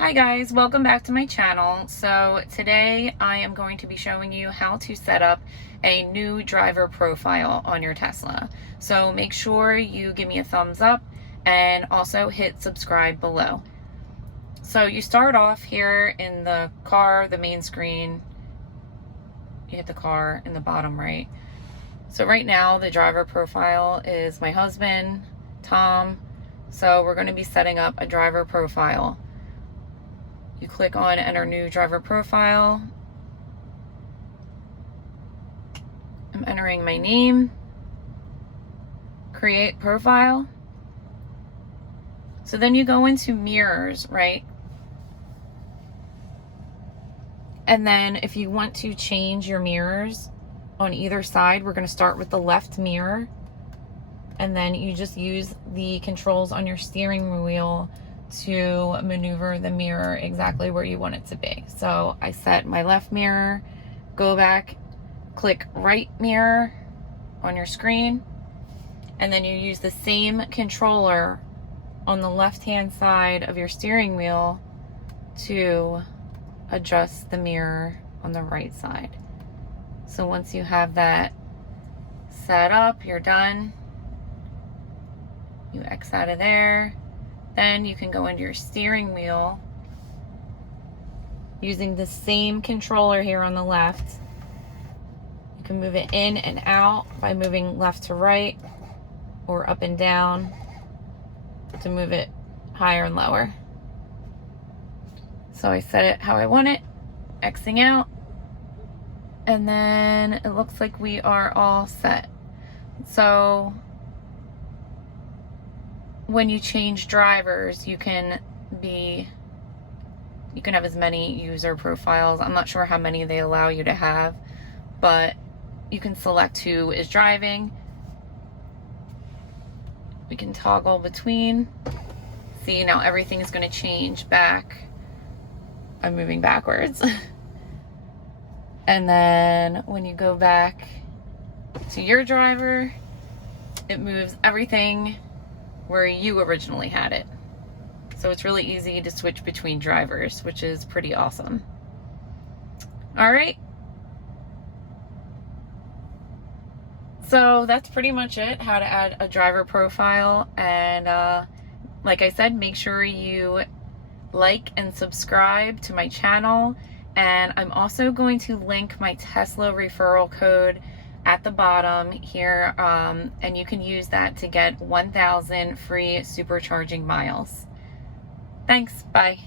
Hi guys, welcome back to my channel. So today I am going to be showing you how to set up a new driver profile on your Tesla. So make sure you give me a thumbs up and also hit subscribe below. So you start off here in the car, the main screen. You hit the car in the bottom right. So right now the driver profile is my husband, Tom. So we're going to be setting up a driver profile. You click on enter new driver profile. I'm entering my name, create profile. So then you go into mirrors, right? And then if you want to change your mirrors on either side, we're going to start with the left mirror. And then you just use the controls on your steering wheel to maneuver the mirror exactly where you want it to be. So I set my left mirror, go back, click right mirror on your screen, and then you use the same controller on the left hand side of your steering wheel to adjust the mirror on the right side. So once you have that set up, you're done. You X out of there. Then you can go into your steering wheel using the same controller here on the left. You can move it in and out by moving left to right or up and down to move it higher and lower. So I set it how I want it, Xing out, and then it looks like we are all set. So when you change drivers, you can have as many user profiles. I'm not sure how many they allow you to have, but you can select who is driving. We can toggle between. See, now everything is going to change back. I'm moving backwards. And then when you go back to your driver, it moves everything where you originally had it. So it's really easy to switch between drivers, which is pretty awesome. All right. So that's pretty much it, how to add a driver profile. And like I said, make sure you like and subscribe to my channel. And I'm also going to link my Tesla referral code at the bottom here, and you can use that to get 1,000 free supercharging miles. Thanks, bye.